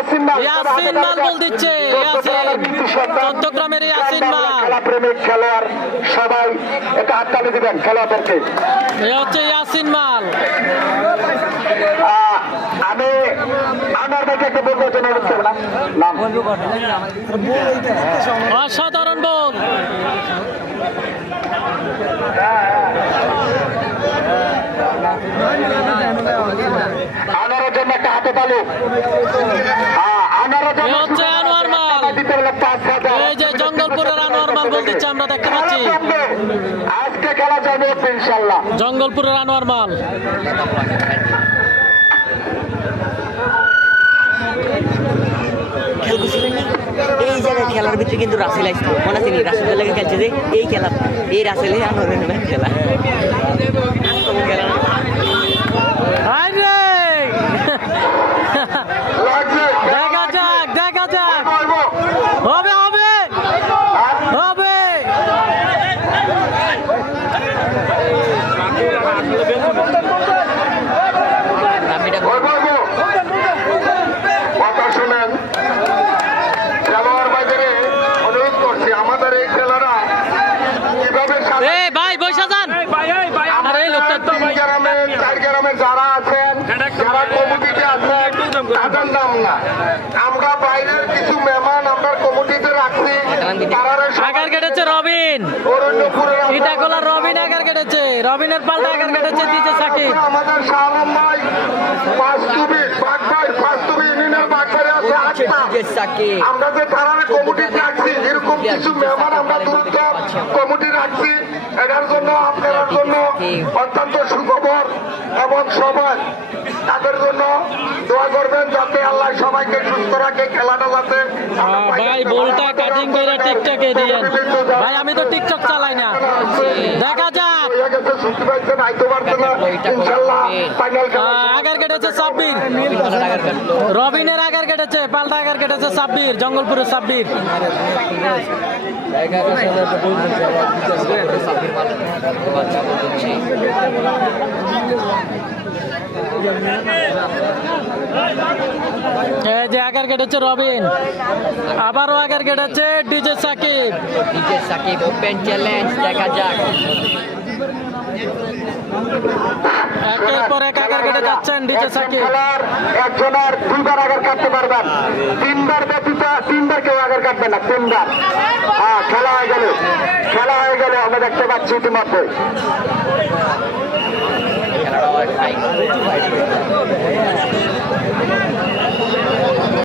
ইয়াসিন মাল বল দিচ্ছে, চট্টগ্রামের ইয়াসিন মাল। খেলা প্রেমিক খেলোয়াড় সবাই এটা হাততালি দিবেন খেলোয়াড়দেরকে। এ হচ্ছে ইয়াসিন মাল। আমি আমার ভাইকে একটা বলবো জন্য নাম অসাধারণ বল। আনারের জন্য একটা হাতে তালু। আনারের জন্য হচ্ছে আনোয়ার মাল। এই যে জঙ্গলপুরের আনোয়ার মাল বল দিচ্ছে, আমরা দেখতে পাচ্ছি। আজকে খেলা যাবে ইনশাল্লাহ। জঙ্গলপুরের আনোয়ার মাল। এই জায়গায় খেলার ভিতরে কিন্তু রাসেল আসতো, মনে আছে রাসেলের লেগে খেলছে যে এই খেলা, এই রাসেলে খেলা দেখা যাক, দেখা যাক, হবে হবে হবে। কথা শুনেন, খেলোয়াড় বাজারে অনুরোধ করছি আমাদের এই খেলারা কিভাবে ভাই বৈশা যান। চার গ্রামে যারা আছেন, যারা কমিটিতে আছেন, তাদের নাম না, আমরা বাইরের কিছু মেহমান আমরা কমিটিতে রাখছি। আগার কেটেছে রবিন, ইটাকোলার রবিন আগার কেটেছে, রবিনের পাল্টা আগার কেটেছে দিচ্ছে সাকিব। আমাদের শাহরাম ভাই বাস্তবিক বাঘ ভাই বাস্তবিক ইউনিয়নের বাঘ ভাই আছে আমরা যে থানার কমিটিতে রাখছি, এরকম কিছু মেহমান আমরা দূরত্ব কমিটি রাখছি। এটার জন্য আপনার জন্য অত্যন্ত সুখবর এবং সবাই তাদের জন্য দোয়া করবেন যাতে আল্লাহ সবাইকে সুস্থ রাখে, খেলাটা যাতে। ভাই বলটা কাটিং করে টিকটকে দিয়েন ভাই, আমি তো টিকটক চালাই না। দেখা যাক, আগার কেটেছে সাব্বির, রবিনের আগার কেটেছে, পাল্টা আগার কেটেছে সাব্বির, জঙ্গলপুরের সাব্বির। এই যে আগার কেটেছে রবিন, আবারও আগার কেটেছে DJ Sakib. DJ Sakib open challenge, দেখা যাক। একের পর এক আগার কেটে যাচ্ছেন ডিজে সাকিব। একজনের দুইবার আগার কাটতে পারবেন, তিনবার ব্যতীত তিনবার কেউ আগার কাটবে না, তিনবার। হ্যাঁ, খেলা হয়ে গেল, খেলা হয়ে গেল, আমরা দেখতে পাচ্ছি ইতিমধ্যে। খেলাটা